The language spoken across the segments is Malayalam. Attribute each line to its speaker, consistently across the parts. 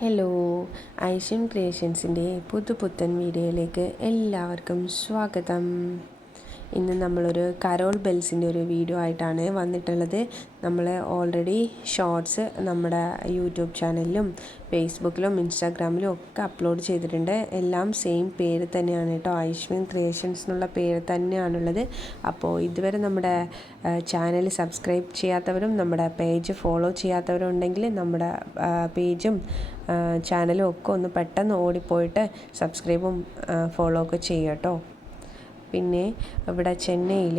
Speaker 1: ഹലോ ഐഷ്യൻ ക്രിയേഷൻസിന്റെ പുതുപുത്തൻ വീഡിയോയിലേക്ക് എല്ലാവർക്കും സ്വാഗതം. ഇന്ന് നമ്മളൊരു കരോൾ ബെൽസിന്റെ ഒരു വീഡിയോ ആയിട്ടാണ് വന്നിട്ടുള്ളത്. നമ്മൾ ഓൾറെഡി ഷോർട്സ് നമ്മുടെ യൂട്യൂബ് ചാനലിലും ഫേസ്ബുക്കിലും ഇൻസ്റ്റാഗ്രാമിലും ഒക്കെ അപ്ലോഡ് ചെയ്തിട്ടുണ്ട്. എല്ലാം സെയിം പേര് തന്നെയാണ് കേട്ടോ. ഐശ്വൻ ക്രിയേഷൻസ് എന്നുള്ള പേര് തന്നെയാണുള്ളത്. അപ്പോൾ ഇതുവരെ നമ്മുടെ ചാനൽ സബ്സ്ക്രൈബ് ചെയ്യാത്തവരും നമ്മുടെ പേജ് ഫോളോ ചെയ്യാത്തവരും ഉണ്ടെങ്കിൽ നമ്മുടെ പേജും ചാനലും ഒക്കെ ഒന്ന് പെട്ടെന്ന് ഓടിപ്പോയിട്ട് സബ്സ്ക്രൈബും ഫോളോ ഒക്കെ ചെയ്യാം കേട്ടോ. പിന്നെ ഇവിടെ ചെന്നൈയിൽ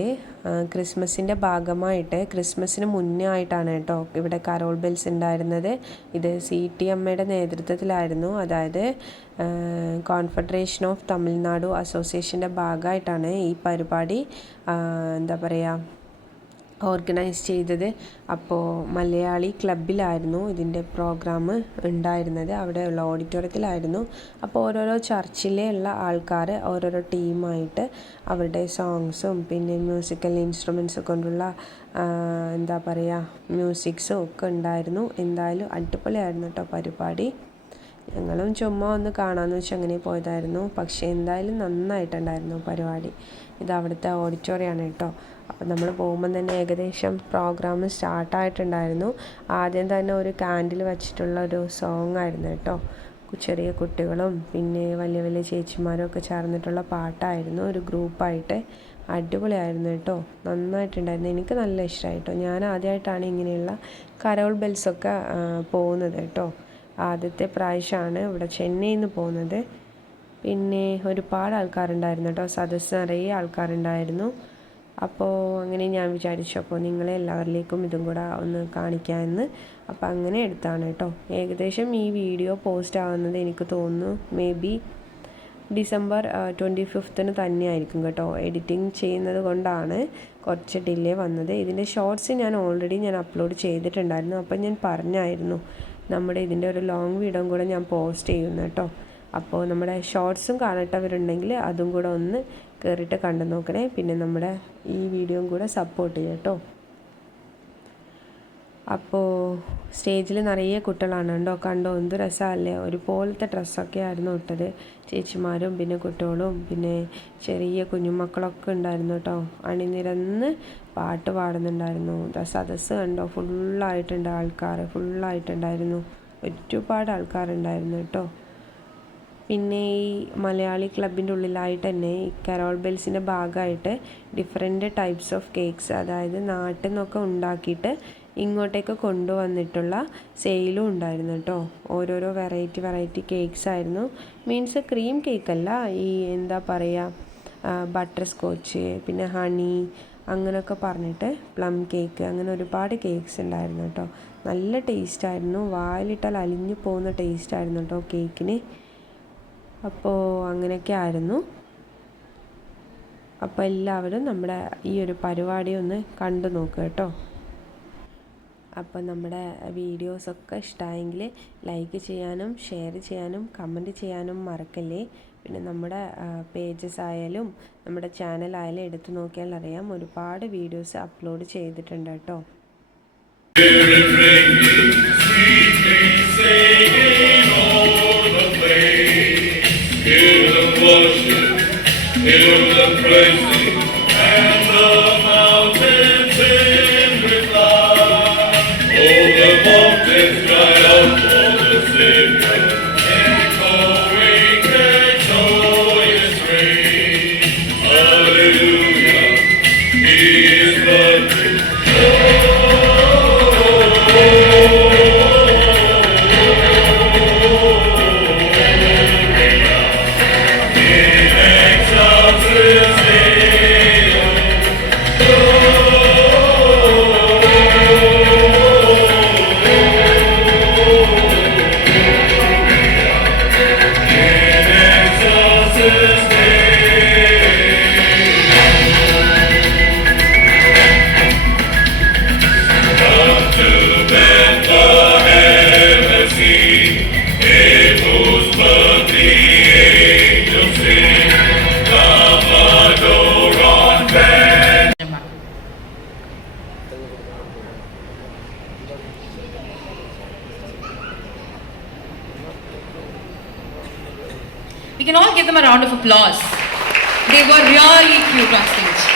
Speaker 1: ക്രിസ്മസിന്റെ ഭാഗമായിട്ട് ക്രിസ്മസിന് മുന്നേ ആയിട്ടാണ് കേട്ടോ ഇവിടെ കരോൾ ബെൽസ് ഉണ്ടായിരുന്നത്. ഇത് സി ടി അമ്മയുടെ നേതൃത്വത്തിലായിരുന്നു. അതായത് കോൺഫെഡറേഷൻ ഓഫ് തമിഴ്നാടു അസോസിയേഷന്റെ ഭാഗമായിട്ടാണ് ഈ പരിപാടി എന്താ പറയുക ഓർഗനൈസ് ചെയ്തത്. അപ്പോൾ മലയാളി ക്ലബിലായിരുന്നു ഇതിന്റെ പ്രോഗ്രാം ഉണ്ടായിരുന്നത്. അവിടെയുള്ള ഓഡിറ്റോറിയത്തിലായിരുന്നു. അപ്പോൾ ഓരോരോ ചർച്ചിലുള്ള ആൾക്കാർ ഓരോരോ ടീമായിട്ട് അവരുടെ സോങ്സും പിന്നെ മ്യൂസിക്കൽ ഇൻസ്ട്രുമെൻസ് കൊണ്ടുള്ള എന്താ പറയുക മ്യൂസിക്സും ഒക്കെ ഉണ്ടായിരുന്നു. എന്തായാലും അടിപൊളിയായിരുന്നു കേട്ടോ പരിപാടി. ഞങ്ങളും ചുമ്മാ ഒന്ന് കാണാമെന്ന് വെച്ച് അങ്ങനെ പോയതായിരുന്നു. പക്ഷേ എന്തായാലും നന്നായിട്ടുണ്ടായിരുന്നു പരിപാടി. ഇത് അവിടുത്തെ ഓഡിറ്റോറിയമാണ് കേട്ടോ അപ്പം നമ്മൾ പോകുമ്പം തന്നെ ഏകദേശം പ്രോഗ്രാം സ്റ്റാർട്ടായിട്ടുണ്ടായിരുന്നു. ആദ്യം തന്നെ ഒരു കാൻഡിൽ വച്ചിട്ടുള്ള ഒരു സോങ് ആയിരുന്നു കേട്ടോ. ചെറിയ കുട്ടികളും പിന്നെ വലിയ വലിയ ചേച്ചിമാരും ഒക്കെ ചേർന്നിട്ടുള്ള പാട്ടായിരുന്നു. ഒരു ഗ്രൂപ്പായിട്ട് അടിപൊളിയായിരുന്നു കേട്ടോ. നന്നായിട്ടുണ്ടായിരുന്നു. എനിക്ക് നല്ല ഇഷ്ടമായി കേട്ടോ ഞാൻ ആദ്യമായിട്ടാണ് ഇങ്ങനെയുള്ള കരോൾ ബെൽസൊക്കെ പോകുന്നത് കേട്ടോ. ആദ്യത്തെ പ്രാവശ്യമാണ് ഇവിടെ ചെന്നൈയിൽ നിന്ന് പോകുന്നത്. പിന്നെ ഒരുപാട് ആൾക്കാരുണ്ടായിരുന്നു കേട്ടോ. സദസ്സ് നിറയെ ആൾക്കാരുണ്ടായിരുന്നു. അപ്പോൾ അങ്ങനെ ഞാൻ വിചാരിച്ചു അപ്പോൾ നിങ്ങളെ എല്ലാവരിലേക്കും ഇതും കൂടെ ഒന്ന് കാണിക്കാമെന്ന്. അപ്പോൾ അങ്ങനെ എടുത്താണ് കേട്ടോ. ഏകദേശം ഈ വീഡിയോ പോസ്റ്റ് ആവുന്നത് എനിക്ക് തോന്നുന്നു മേ ബി ഡിസംബർ ട്വന്റി ഫിഫ്ത്തിന് തന്നെയായിരിക്കും കേട്ടോ. എഡിറ്റിംഗ് ചെയ്യുന്നത് കൊണ്ടാണ് കുറച്ച് ഡിലേ വന്നത്. ഇതിന്റെ ഷോർട്സ് ഞാൻ ഓൾറെഡി ഞാൻ അപ്ലോഡ് ചെയ്തിട്ടുണ്ടായിരുന്നു. അപ്പം ഞാൻ പറഞ്ഞായിരുന്നു നമ്മുടെ ഇതിന്റെ ഒരു ലോങ് വീഡിയോ കൂടെ ഞാൻ പോസ്റ്റ് ചെയ്യുന്നു കേട്ടോ. അപ്പോൾ നമ്മുടെ ഷോർട്സും കാണട്ടവരുണ്ടെങ്കിൽ അതും കൂടെ ഒന്ന് കയറിയിട്ട് കണ്ടു നോക്കണേ. പിന്നെ നമ്മുടെ ഈ വീഡിയോയും കൂടെ സപ്പോർട്ട് ചെയ്യാം കേട്ടോ. അപ്പോൾ സ്റ്റേജിൽ നിറയെ കുട്ടികളാണ് കണ്ടോ? കണ്ടോ? എന്ത് രസമല്ലേ? ഒരുപോലത്തെ ഡ്രസ്സൊക്കെ ആയിരുന്നു ഇട്ടത്. ചേച്ചിമാരും പിന്നെ കുട്ടികളും പിന്നെ ചെറിയ കുഞ്ഞുമക്കളൊക്കെ ഉണ്ടായിരുന്നു കേട്ടോ. അണിനിരന്ന് പാട്ട് പാടുന്നുണ്ടായിരുന്നു. സദസ്സ് കണ്ടോ? ഫുള്ളായിട്ടുണ്ട് ആൾക്കാർ ഫുള്ളായിട്ടുണ്ടായിരുന്നു ഒരുപാട് ആൾക്കാരുണ്ടായിരുന്നു കേട്ടോ. പിന്നെ ഈ മലയാളി ക്ലബിന്റെ ഉള്ളിലായിട്ട് തന്നെ ഈ കരോൾ ബെൽസിന്റെ ഭാഗമായിട്ട് ഡിഫറെന്റ് ടൈപ്സ് ഓഫ് കേക്ക്സ് അതായത് നാട്ടിൽ നിന്നൊക്കെ ഉണ്ടാക്കിയിട്ട് ഇങ്ങോട്ടേക്ക് കൊണ്ടുവന്നിട്ടുള്ള സെയിലും ഉണ്ടായിരുന്നു കേട്ടോ. ഓരോരോ വെറൈറ്റി വെറൈറ്റി കേക്ക്സ് ആയിരുന്നു. മീൻസ് ക്രീം കേക്ക് അല്ല ഈ എന്താ പറയുക ബട്ടർ സ്കോച്ച് പിന്നെ ഹണി അങ്ങനെയൊക്കെ പറഞ്ഞിട്ട് പ്ലം കേക്ക് അങ്ങനെ ഒരുപാട് കേക്ക്സ് ഉണ്ടായിരുന്നു കേട്ടോ. നല്ല ടേസ്റ്റായിരുന്നു വായിലിട്ടാൽ അലിഞ്ഞു പോകുന്ന ടേസ്റ്റായിരുന്നു കേട്ടോ കേക്കിന് അപ്പോൾ അങ്ങനെയൊക്കെ ആയിരുന്നു. അപ്പോൾ എല്ലാവരും നമ്മുടെ ഈ ഒരു പരിപാടി ഒന്ന് കണ്ടു നോക്കുക കേട്ടോ. അപ്പോൾ നമ്മുടെ വീഡിയോസൊക്കെ ഇഷ്ടമായെങ്കിൽ ലൈക്ക് ചെയ്യാനും ഷെയർ ചെയ്യാനും കമന്റ് ചെയ്യാനും മറക്കല്ലേ. പിന്നെ നമ്മുടെ പേജസ് ആയാലും നമ്മുടെ ചാനലായാലും എടുത്തു നോക്കിയാൽ അറിയാം ഒരുപാട് വീഡിയോസ് അപ്ലോഡ് ചെയ്തിട്ടുണ്ട് കേട്ടോ.
Speaker 2: Round of applause. They were really cute stage.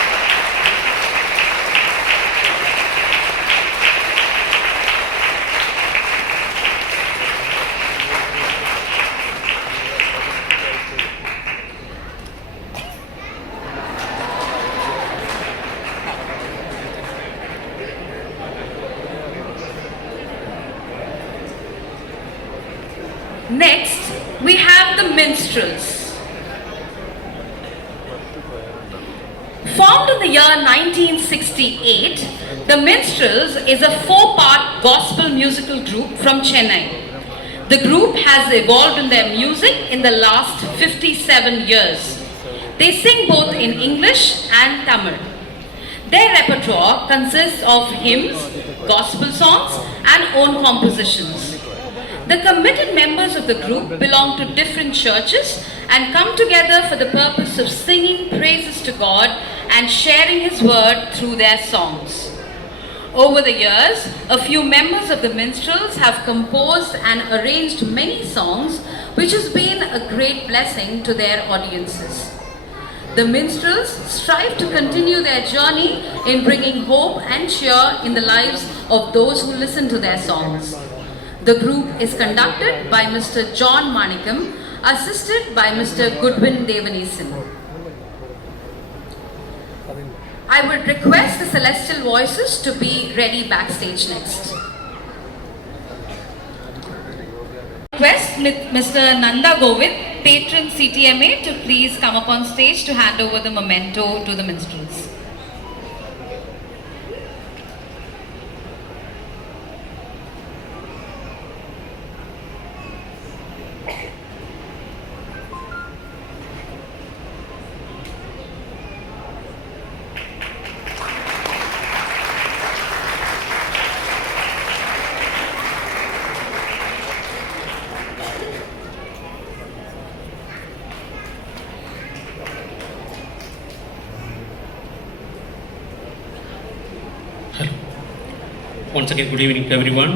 Speaker 2: Next, we have the minstrels. Formed in the year 1968, the Minstrels is a four part gospel musical group from Chennai. The group has evolved in their music in the last 57 years. They sing both in English and Tamil. Their repertoire consists of hymns, gospel songs, and own compositions. The committed members of the group belong to different churches and come together for the purpose of singing praises to God and sharing His word through their songs. Over the years, a few members of the minstrels have composed and arranged many songs, which has been a great blessing to their audiences. The minstrels strive to continue their journey in bringing hope and cheer in the lives of those who listen to their songs. The group is conducted by Mr. John Manikam, assisted by Mr. Goodwin Devanesan. I would request the celestial voices to be ready backstage next. Request Mr. Nanda Govind, patron CTMA, to please come up on stage to hand over the memento to the minstrels.
Speaker 3: Once again, good evening to everyone.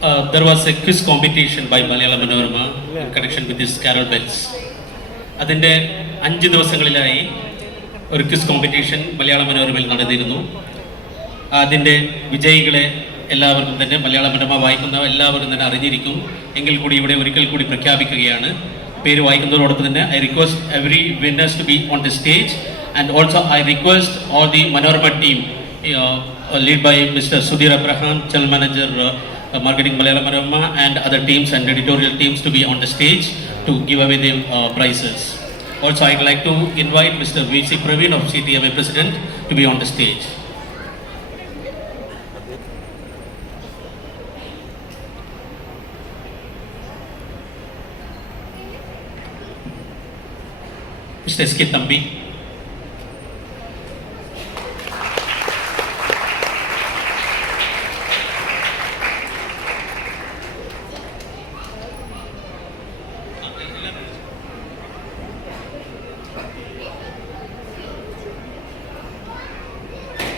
Speaker 3: Uh, there was a quiz competition by Malayalam Manorama in connection with this Carol Bells. അതിന്റെ അഞ്ച് ദിവസങ്ങളിലായി ഒരു ക്വിസ് കോമ്പറ്റീഷൻ മലയാള മനോരമയിൽ നടന്നിരുന്നു. അതിന്റെ വിജയികളെ എല്ലാവർക്കും തന്നെ മലയാള മനോരമ വായിക്കുന്ന എല്ലാവരും തന്നെ അറിഞ്ഞിരിക്കും. എങ്കിൽ കൂടി ഇവിടെ ഒരിക്കൽ കൂടി പ്രഖ്യാപിക്കുകയാണ്. പേര് വായിക്കുന്നതോടൊപ്പം തന്നെ I request every winners to be on the stage and also I request all the Manorama team lead by Mr. Sudhir Abraham, Channel Manager, uh, uh, Marketing Malayalam and other teams and editorial teams to be on the stage to give away the uh, prizes. Also, I'd like to invite Mr. V.C. Praveen of CTMA President to be on the stage. Mr. S.K.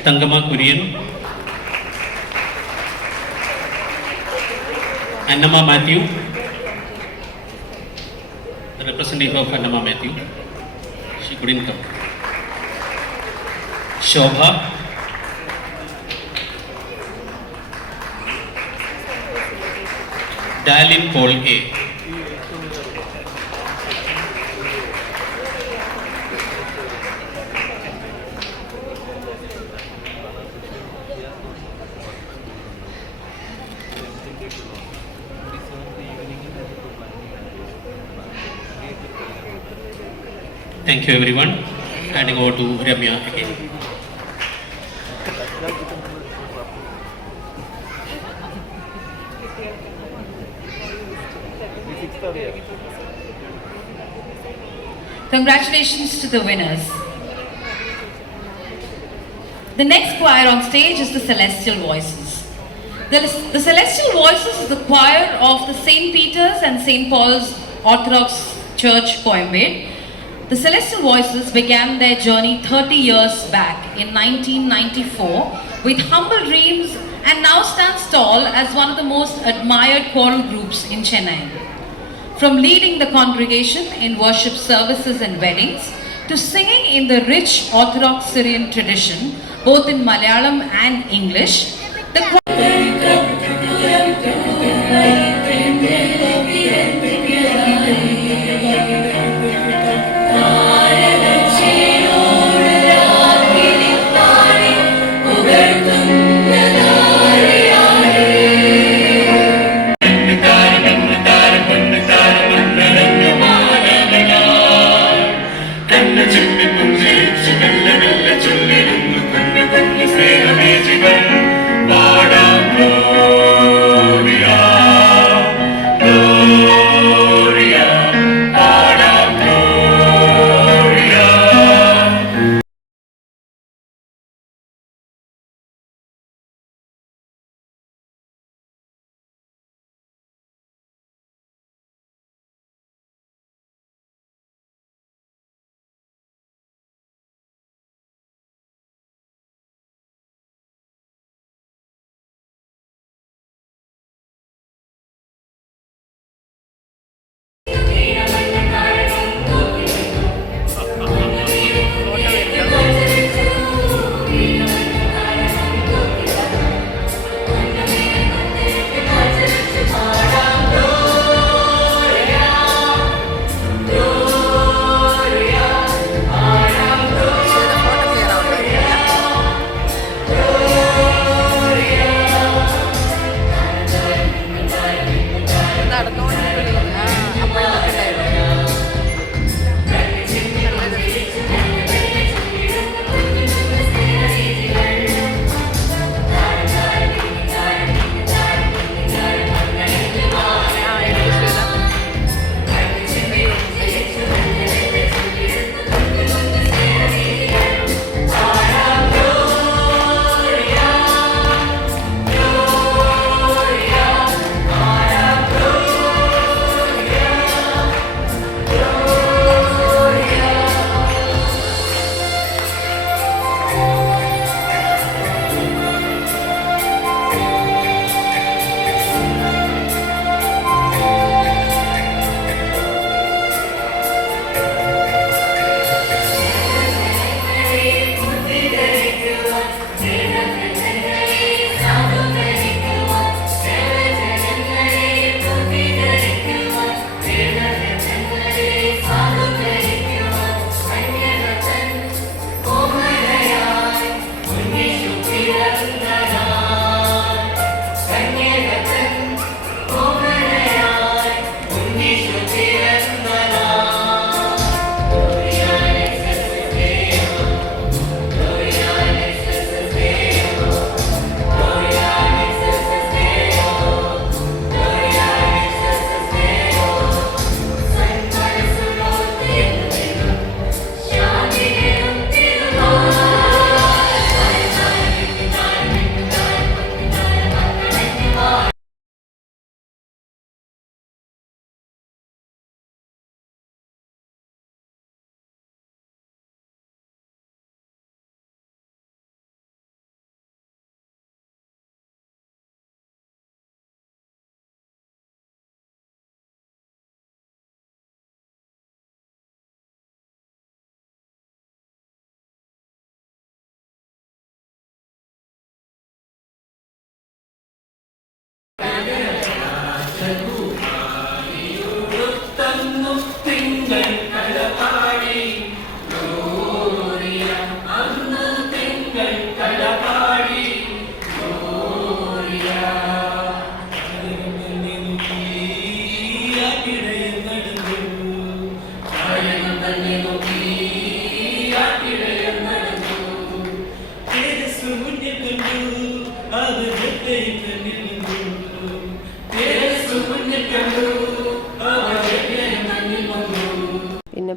Speaker 3: Kurian, Annama Matthew, the representative of Annama Matthew, she couldn't come. Shobha, Dalin Paul Thank you everyone. Handing over to Ramya again.
Speaker 2: Congratulations to the winners. The next choir on stage is the Celestial Voices. The, the Celestial Voices is the choir of the St. Peter's and St. Paul's Orthodox Church, Coimbatore. The Celestial Voices began their journey 30 years back in 1994 with humble dreams and now stands tall as one of the most admired choral groups in Chennai. from leading the congregation in worship services and weddings to singing in the rich Orthodox Syrian tradition, both in Malayalam and English.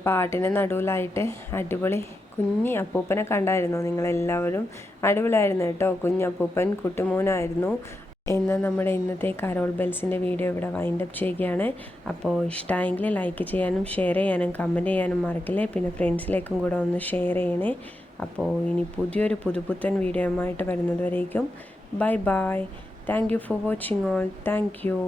Speaker 1: പാട്ടിന്റെ നടുവിലായിട്ട് അടിപൊളി കുഞ്ഞി അപ്പൂപ്പനെ കണ്ടായിരുന്നോ. നിങ്ങളെല്ലാവരും അടിപൊളിയായിരുന്നു കേട്ടോ. കുഞ്ഞപ്പൂപ്പൻ കുട്ടിമോനായിരുന്നു. എന്നാൽ നമ്മുടെ ഇന്നത്തെ കരോൾ ബെൽസിന്റെ വീഡിയോ ഇവിടെ വൈൻഡ് അപ്പ് ചെയ്യുകയാണ്. അപ്പോൾ ഇഷ്ടമായെങ്കിൽ ലൈക്ക് ചെയ്യാനും ഷെയർ ചെയ്യാനും കമന്റ് ചെയ്യാനും മറക്കില്ലേ? പിന്നെ ഫ്രണ്ട്സിലേക്കും കൂടെ ഒന്ന് ഷെയർ ചെയ്യണേ. അപ്പോൾ ഇനി പുതിയൊരു പുതുപുത്തൻ വീഡിയോയുമായിട്ട് വരുന്നതുവരേക്കും bye bye thank you for watching all thank you